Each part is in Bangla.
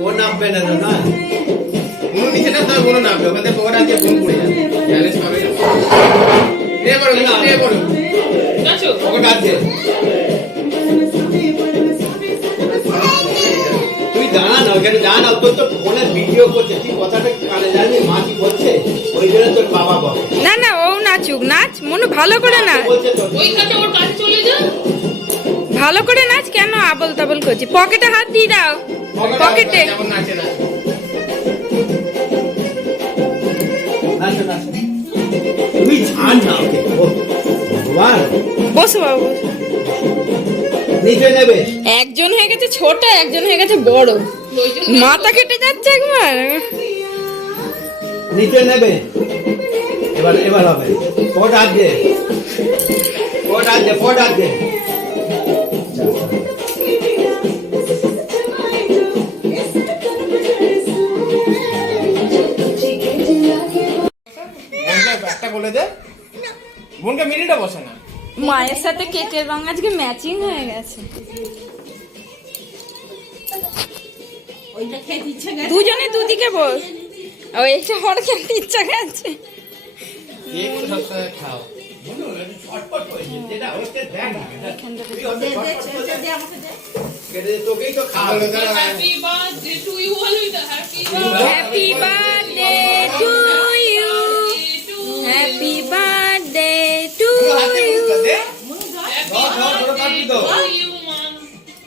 ও নামবে না তো না কোনো নিচে না তার কোনো নামবে ওখানে ওর আগে ফোন করে যাবে ব্যালেন্স পাবে না এ বড় নাচো ওকে ডাক দে তুই দাঁড়া না ওখানে দাঁড়া না তোর তো ফোনে ভিডিও করছে তুই কথাটা কানে জানি মা কি বলছে ওই জন্য তোর বাবা বলে না না ও নাচুক নাচ মনু ভালো করে নাচ ওই কাছে ওর কাছে চলে যা ভালো করে নাচ কেন আবল তাবল করছি পকেটে হাত দিয়ে দাও পকেটে যেমন নাচে না তুই ছাড় না ওকে ভগবান বসো বাবু নিচে নেবে একজন হয়ে গেছে ছোট একজন হয়ে গেছে বড় মাথা কেটে যাচ্ছে একবার নিচে নেবে এবার এবার হবে পট হাত দে পট হাত দে পট হাত দে একটা বলে দে বোনকে মিনিটে বসে না মায়ের সাথে কেকের রং আজকে ম্যাচিং হয়ে গেছে দুজনে দুদিকে বস ও এটা হর খেলতে ইচ্ছা গেছে কেক সবসময় খাও তোকেই তো খাওয়া হ্যাপি বার্থডে টু ইউ বলবি তো happy birthday to you happy birthday to you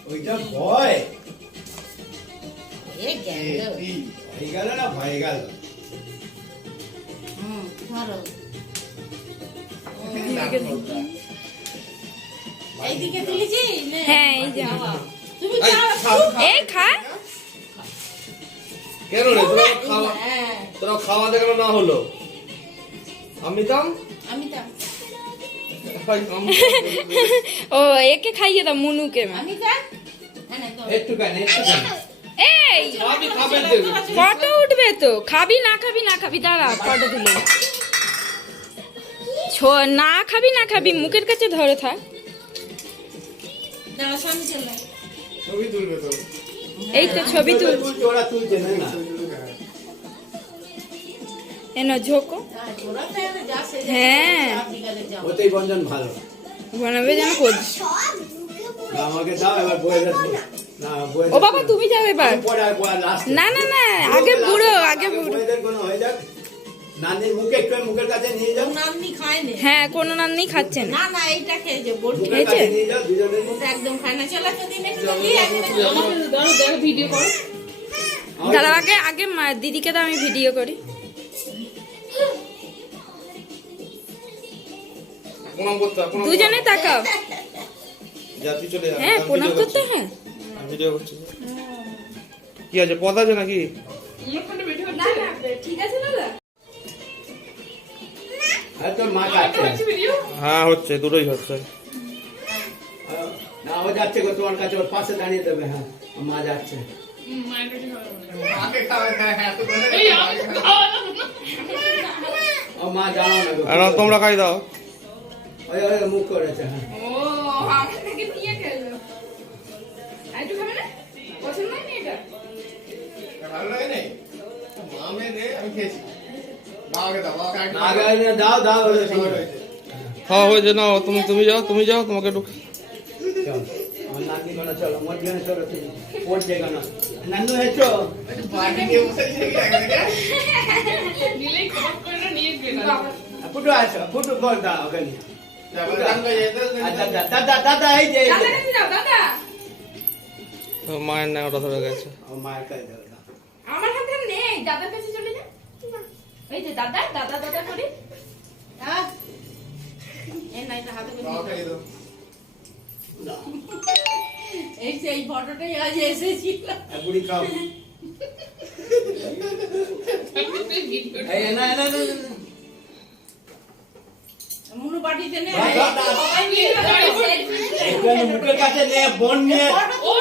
ওইটা ভয় হয়ে গেল না ভয় গেল এইদিকে তুলেছি হ্যাঁ এই যে এই খা কেন রে তোরা খাওয়া দেখানো না হলো আমি তাম ও একে খাইয়ে দাও মুনুকে একটুখানি এই খাবি খাবে দেবে ফটো উঠবে তো খাবি না খাবি না খাবি দাঁড়া ফটো তুলে না খাবি না খাবি মুখের কাছে ধরে থাক ছবি তুলবে তো এই তো ছবি তুল ওরা তুলছে না এনো ঝোকো হ্যাঁ ওতেই বন্ধন ভালো বানাবে যেন করছি আমাকে দাও এবার বয়ে না বয়ে ও বাবা তুমি যাও এবার পরে লাস্ট না না না আগে বুড়ো আগে বুড়ো বয়েদের কোনো হয়ে যাক নানির মুখে একটু মুখের কাছে নিয়ে যাও নামনি খায়নি হ্যাঁ কোনো নান্নি খাচ্ছে না না না এইটা খেয়েছে বড় মুখের কাছে খেয়েছে? নিয়ে যাও দুজনে ওটা একদম খায় না চলো তো দিন একটু দিয়ে দেখ ভিডিও করো দাঁড়াও আগে আগে দিদিকে তো আমি ভিডিও করি প্রণাম করতে হয়, প্রণাম দুজনে তাকাও জাতি চলে যাবে হ্যাঁ প্রণাম করতে হ্যাঁ ভিডিও করছি কি আছে পদ আছে নাকি না না ঠিক আছে দাদা আর তোর মা যাচ্ছে ভিডিও হ্যাঁ হচ্ছে দুটোই হচ্ছে না ও যাচ্ছে গো তোমার কাছে ওর পাশে দাঁড়িয়ে দেবে হ্যাঁ ও মা যাচ্ছে এই আমি খাওয়া না ও মা জানো না গো আর তোমরা খাই দাও ওই ওই মুখ করেছে হ্যাঁ ও আমার থেকে নিয়ে গেল আইটু খাবে না পছন্দ হয়নি এটা ভালো লাগে না মামে দে আমি খেয়েছি বাবাকে দাও না, আগে দাও দাও ওরে খাওয়া হয়েছে নাও তুমি যাও তোমাকে একটু চল আমার নাতি কোনা চলো মোর জন্য চলো তুমি কোন জায়গা না নানু হেছো পার্টি নিয়ে বসে নিলেই খবর করে না নিয়ে গেল ফুটো আসো ফুটো বল দাও ওখানে দাদা দাদা এই যে দাদা কাছে যাও দাদা মায়ের নেওয়াটা ধরে গেছে ও মায়ের কাছে দাও আমার হাতে নেই দাদার কাছে চলে যা এই যে দাদা দাদা দাদা করি এই না এটা হাতে দাও খাই দাও এই যে এই ফটোটাই আজ এসেছিল বুড়ি খাও এই না না না মুনু বাটিতে নে মুখের কাছে নে বোন নিয়ে ও